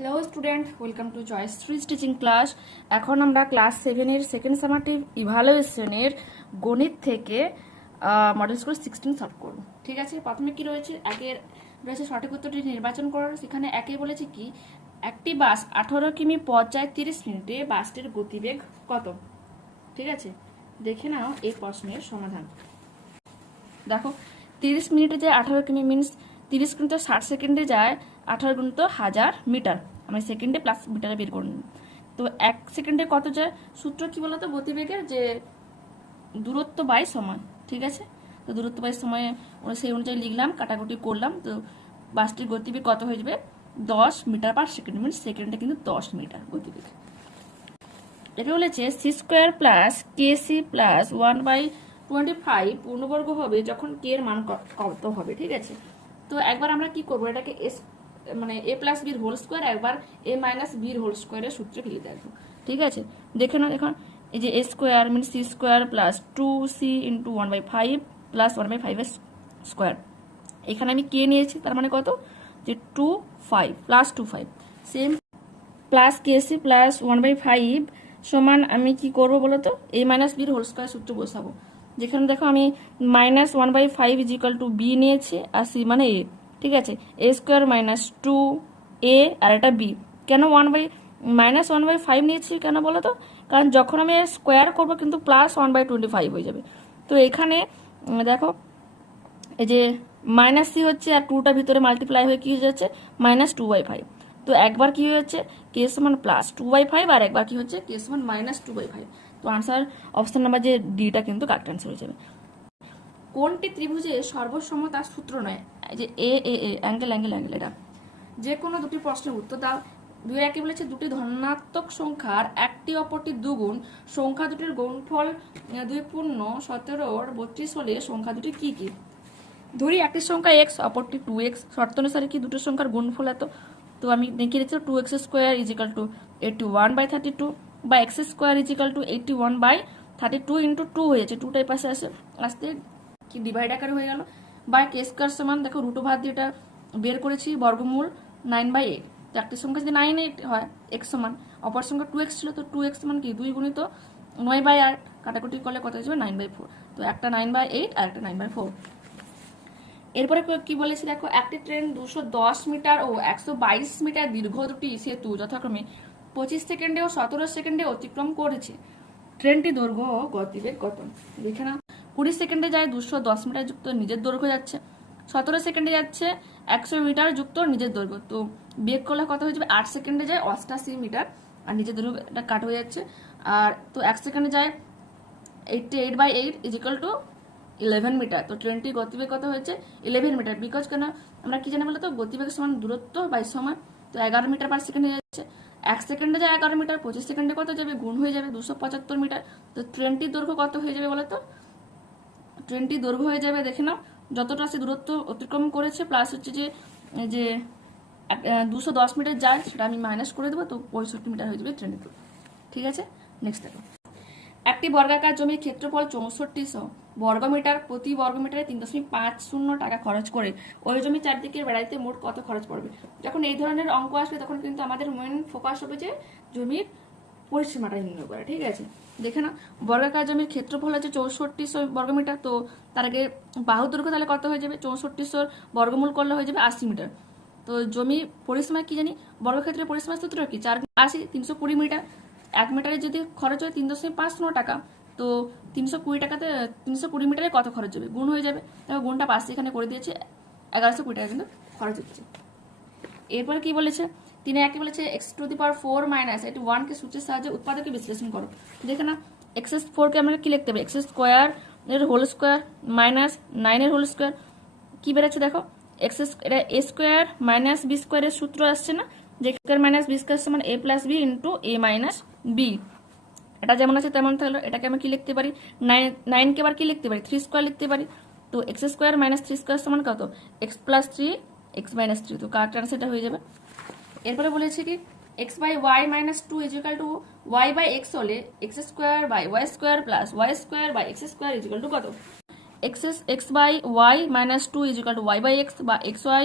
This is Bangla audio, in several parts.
Hello student welcome to choice three stitching class এখন আমরা ক্লাস সেভেনের সেকেন্ড সামারটিভ ইভালুয়েশনের গণিত থেকে মডেল স্কুল সিক্সটিন সলভ করব। ঠিক আছে? প্রথমে কি রয়েছে? একের রয়েছে সঠিক উত্তরটি নির্বাচন করার। সেখানে একে বলেছে কি? একটি বাস আঠারো কিমি পথ তিরিশ মিনিটে বাসটির গতিবেগ কত? ঠিক আছে? দেখে নাও এই প্রশ্নের সমাধান। দেখো, তিরিশ মিনিটে যায় আঠারো কিমি মিনস তিরিশ কিন্তু ষাট সেকেন্ডে যায় আঠারো গুণিত হাজার মিটার। আমি সেকেন্ডে প্লাস মিটারে বের করে নিই তো এক সেকেন্ডে কত যায়? সূত্র কি বলতো? গতিবেগের যে দূরত্ব বাই সময় ঠিক আছে? তো দূরত্ব বাই সময়ে সেই অনুযায়ী লিখলাম, কাটাকুটি করলাম। তো বাসটির গতিবেগ কত হয়ে যাবে? দশ মিটার পার সেকেন্ড মিনিট সেকেন্ডে কিন্তু দশ মিটার গতিবেগ। এটা বলেছে C square plus K C plus one by twenty five পূর্ণবর্গ হবে যখন কে এর মান কত হবে, ঠিক আছে? তো একবার আমরা কি করব? এটাকে এস মানে এ প্লাস বির হোল স্কোয়ার একবার এ মাইনাস বির হোল স্কোয়ারের সূত্রে ফেলে দেখব ঠিক আছে? দেখে না দেখুন এই যে A square mean C square plus two C into one by five plus one by ফাইভের স্কোয়ার এখানে আমি কে নিয়েছি? তার মানে কত? যে two five plus two five same plus KC plus one by five সমান আমি কি করব বলো তো? এ মাইনাস বির হোল স্কোয়ার সূত্র বসাবো। যেখানে দেখো আমি minus one by five is equal to B নিয়েছি, আর সি মানে এ ঠিক আছে? A square minus two A আর এটা বি কেন one by minus one by five নিয়েছি কেন বলো তো? কারণ যখন আমি স্কোয়ার করব কিন্তু plus one by twenty five হয়ে যাবে। তো এখানে দেখো, এই যে মাইনাস সি হচ্ছে আর টুটা ভিতরে মাল্টিপ্লাই হয়ে কি হয়ে যাচ্ছে? মাইনাস টু বাই ফাইভ তো একবার কি হচ্ছে কে সমান প্লাস টু বাই ফাইভ আর একবার কি হচ্ছে? কে সমান মাইনাস টু বাই ফাইভ তো আনসার অপশন নাম্বার যে ডিটা কিন্তু কারেক্ট আনসার হয়ে যাবে। কোনটি ত্রিভুজে সর্বসম তার সূত্র নয়? যে A A A angle angle angle এটা। যে কোনো দুটি প্রশ্নের উত্তর দাও। দুই একে বলেছে দুটি ধনাত্মক সংখ্যার, একটি অপরটি দুগুণ। সংখ্যা দুটির গুণফল দুই পূর্ণ সতেরোর বত্রিশ হলে সংখ্যা দুটি কি কি? ধরি একটি সংখ্যা এক্স অপরটি টু এক্স শর্ত অনুসারে কি দুটো সংখ্যার গুণফল এত? তো আমি দেখিয়ে দিচ্ছি two x square equal to eighty one by thirty two বা x square equal to eighty one by thirty two into two হয়েছে টুটাই পাশে আসে, আসতে কি ডিভাইড আকারে হয়ে গেল? বাই কে স্কোয়ার সমান, দেখো রুটো ভাত দিয়ে এটা বের করেছি, বর্গমূল নাইন বাই এইট চারটি সংখ্যা যদি নাইন এইট হয় এক্স সমান, অপর সংখ্যা টু এক্স ছিল, তো টু এক্স সমান কি? দুই গুণিত নয় বাই আট। কাটাকুটি করলে কত হয়ে নাইন বাই ফোর তো একটা নাইন বাই এইট আর একটা নাইন বাই ফোর এরপরে কি বলেছি দেখো? একটি ট্রেন দুশো দশ মিটার ও একশো বাইশ মিটার দীর্ঘ দুটি সেতু যথাক্রমে পঁচিশ সেকেন্ডে ও সতেরো সেকেন্ডে অতিক্রম করেছে। ট্রেনটি দৈর্ঘ্য ও গতিবেগ কত? দেখে না কুড়ি সেকেন্ডে যায় দুশো দশ মিটার যুক্ত নিজের দৈর্ঘ্য যাচ্ছে। সতেরো সেকেন্ডে যাচ্ছে একশো মিটার যুক্ত নিজের দৈর্ঘ্য। তো বেগ করলে কত হয়ে যাবে? আট সেকেন্ডে যায় অষ্টাশি মিটার আর নিজের দৈর্ঘ্যটা কাট হয়ে যাচ্ছে। আর তো এক সেকেন্ডে যায় eighty eight by eight equal to eleven metre তো ট্রেনটির গতিবেগ কত হয়েছে? ইলেভেন মিটার বিকজ কেন? আমরা কি জানি বলতো? গতিবেগ সমান দূরত্ব বাই সময়। তো এগারো মিটার পার সেকেন্ডে যাচ্ছে। এক সেকেন্ডে যায় এগারো মিটার, পঁচিশ সেকেন্ডে কত যাবে? গুণ হয়ে যাবে দুশো পঁচাত্তর মিটার। তো ট্রেনটির দৈর্ঘ্য কত হয়ে যাবে বলো তো ট্রেনটির দৈর্ঘ্য হয়ে যাবে, দেখে নাও, যতটা সে দূরত্ব অতিক্রম করেছে প্লাস হচ্ছে যে যে দুশো দশ মিটার যায়, সেটা আমি মাইনাস করে দেবো, তো পঁয়ষট্টি মিটার হয়ে যাবে ট্রেনের ঠিক আছে? নেক্সট দেখো। একটি বর্গাকার জমির ক্ষেত্রফল চৌষট্টিশো বর্গমিটার প্রতি বর্গমিটারে তিন দশমিক পাঁচ শূন্য টাকা খরচ করে। ওই জমি চারদিকে বেড়াইতে মোট কত খরচ পড়বে? যখন এই ধরনের অঙ্ক আসবে, তখন কিন্তু আমাদের মেন ফোকাস হবে যে জমির পরিসীমাটা নির্ণয় করা, ঠিক আছে? দেখে না বর্গাকার জমির ক্ষেত্রফল হচ্ছে চৌষট্টিশো বর্গমিটার, তো তার আগে বাহু তাহলে কত হয়ে যাবে? চৌষট্টিশোর বর্গমূল করলে হয়ে যাবে আশি মিটার। তো জমি পরিসীমা কি জানি? বর্গক্ষেত্রের পরিসীমা সূত্র কি? চার আশি, তিনশো কুড়ি মিটার। এক মিটারে যদি খরচ হয় তিন দশমিক পাঁচ শূন্য টাকা, তো তিনশো কুড়ি টাকাতে, তিনশো কুড়ি মিটারে কত খরচ হবে? গুণ হয়ে যাবে। দেখো, গুণটা পাশে এখানে করে দিয়েছে, এগারোশো কুড়ি টাকা কিন্তু খরচ হচ্ছে। এরপরে কি বলেছে? তিনি একে বলেছে x to the power four minus eighty ওয়ানকে সূত্রের সাহায্যে উৎপাদকে বিশ্লেষণ করো। দেখে না এক্স ফোরকে আমরা কি লিখতে হবে? এক্স স্কোয়ার এর হোল স্কোয়ার মাইনাস নাইনের হোল স্কোয়ার কী বেড়েছে দেখো? এক্স এটা এ স্কোয়ার মাইনাস বি স্কোয়ারের সূত্র আসছে না? যে স্কোয়ার মাইনাস বি স্কোয়ার সমান a plus b into a minus b এটা যেমন আছে তেমন থাকল এটাকে আমি কি লিখতে পারি? নাইন নাইনকে আবার কি লিখতে পারি? থ্রি স্কোয়ার লিখতে পারি। তো x square minus three square সমান কত? X plus three x minus three তো কারেক্ট আনসারটা হয়ে যাবে? এরপরে বলেছে কি? X by y minus two equal to y by x হলে x square by y square plus y square by x square equal to কত? X x by y minus two equal to y by x বা x y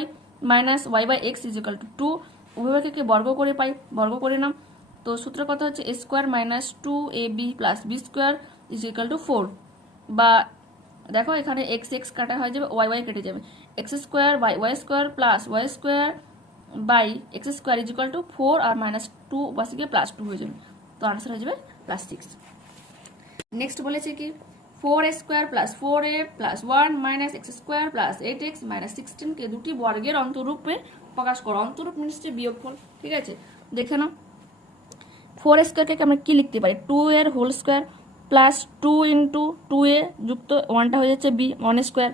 minus y by x equal to to উভয়কে বর্গ করে পাই? বর্গ করে নাম তো সূত্র কত হচ্ছে a square minus two a b plus b square is equal to four. বা দেখো এখানে এক্স এক্স কাটা হয়ে যাবে, ওয়াই ওয়াই কেটে যাবে। X square by y square plus y square by x square is equal to four R minus two বাসে গিয়ে প্লাস টু হয়ে যাবে। তো আনসার হয়ে যাবে প্লাস সিক্স। নেক্সট বলেছে কি? Four a square plus four a plus one minus x square plus eight x minus সিক্সটিনকে দুটি বর্গের অন্তরূপে প্রকাশ করো। অন্তরূপ মিনস যে বিয়োগফল, ঠিক আছে? দেখে নাও। ফোর স্কোয়ারকে আমরা কি লিখতে পারি? টু এর whole square plus two into two a যুক্ত ওয়ানটা হয়ে যাচ্ছে বি, ওয়ান স্কোয়ার।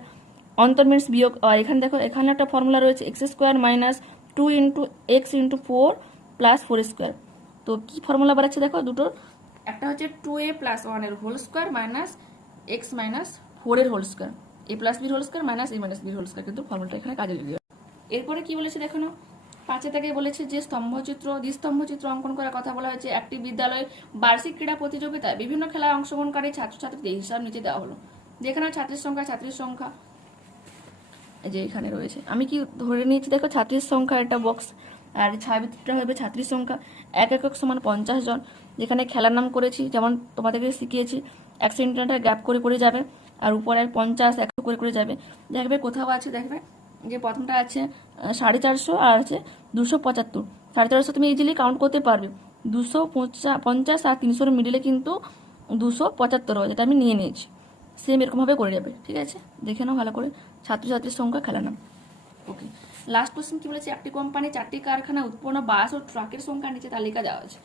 অন্তর মিনস বিয়োগ এখানে দেখো, এখানে একটা ফর্মুলা রয়েছে, x square minus two into x into four plus four square. তো কি ফর্মুলা বাড়াচ্ছে দেখো দুটোর একটা হচ্ছে টু এ প্লাস ওয়ানের whole square minus x minus ফোরের হোল স্কোয়ার। এ প্লাস বির whole square minus a minus বির হোল স্কোয়ার। কিন্তু ফর্মুলাটা এখানে কাজে লেগে এরপরে কি বলেছে দেখো পাঁচে থেকে বলেছে যে স্তম্ভচিত্র, দ্বিস্তম্ভচিত্র অঙ্কন করার কথা বলা হয়েছে। একটি বিদ্যালয়ের বার্ষিক ক্রীড়া প্রতিযোগিতায় বিভিন্ন খেলায় অংশগ্রহণকারী ছাত্রছাত্রীদের হিসাব নিচে দেওয়া হলো। যেখানে ছাত্রীর সংখ্যা ছাত্রীর সংখ্যা। যে এখানে রয়েছে। আমি কি ধরে নিয়েছি? দেখো, ছাত্রীর সংখ্যা একটা বক্স আর ছায়াবৃত্তিটা হবে ছাত্রীর সংখ্যা। এক একক সমান পঞ্চাশ জন। যেখানে খেলার নাম করেছি, যেমন তোমাদেরকে শিখিয়েছি। এক সেন্টিমিটার গ্যাপ করে করে যাবে, আর উপরে পঞ্চাশ, একশো করে করে যাবে। দেখবে কোথাও আছে, দেখবে যে প্রথমটা আছে সাড়ে চারশো আর আছে দুশো পঁচাত্তর। সাড়ে চারশো তুমি ইজিলি কাউন্ট করতে পারবে। দুশো পঞ্চাশ আর তিনশোর মিডিলে কিন্তু দুশো পঁচাত্তর হয় যেটা আমি নিয়ে নিয়েছি। সেম এরকমভাবে করে যাবে, ঠিক আছে? দেখে নাও ভালো করে। ছাত্রছাত্রীর সংখ্যা খেলা নাম ওকে লাস্ট কোশ্চেন কি বলেছে? একটি কোম্পানি চারটি কারখানা, উৎপন্ন বাস ও ট্রাকের সংখ্যা নিচে তালিকা দেওয়া হয়েছে।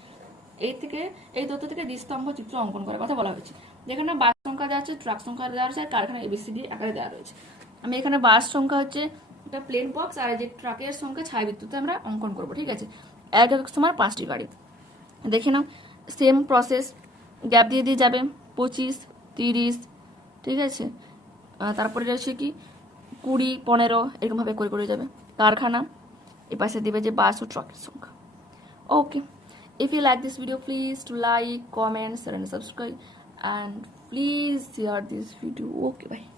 এই থেকে, এই তথ্য থেকে দ্বিস্তম্ভ চিত্র অঙ্কন করার কথা বলা হয়েছে। যেখানে বাস সংখ্যা দেওয়া আছে ট্রাক সংখ্যা দেওয়া আছে, আর কারখানা এবিসিডি আকারে দেওয়া রয়েছে। আমি এখানে বাস সংখ্যা হচ্ছে একটা প্লেন বক্স আর যে ট্রাকের সংখ্যা ছায়া বিদ্যুতে আমরা অঙ্কন করব, ঠিক আছে? এক এক সময় পাঁচটি গাড়ি। দেখে নাও সেম প্রসেস গ্যাপ দিয়ে দিয়ে যাবে, পঁচিশ, তিরিশ, ঠিক আছে? তারপরে রয়েছে কি, কুড়ি, পনেরো, এরকমভাবে করে করে যাবে। কারখানা, এ পাশে দেবে যে বাস ও ট্রাকের সংখ্যা। ওকে if you like this video, please to like, comment, share, and subscribe, and please share this video. Okay, bye.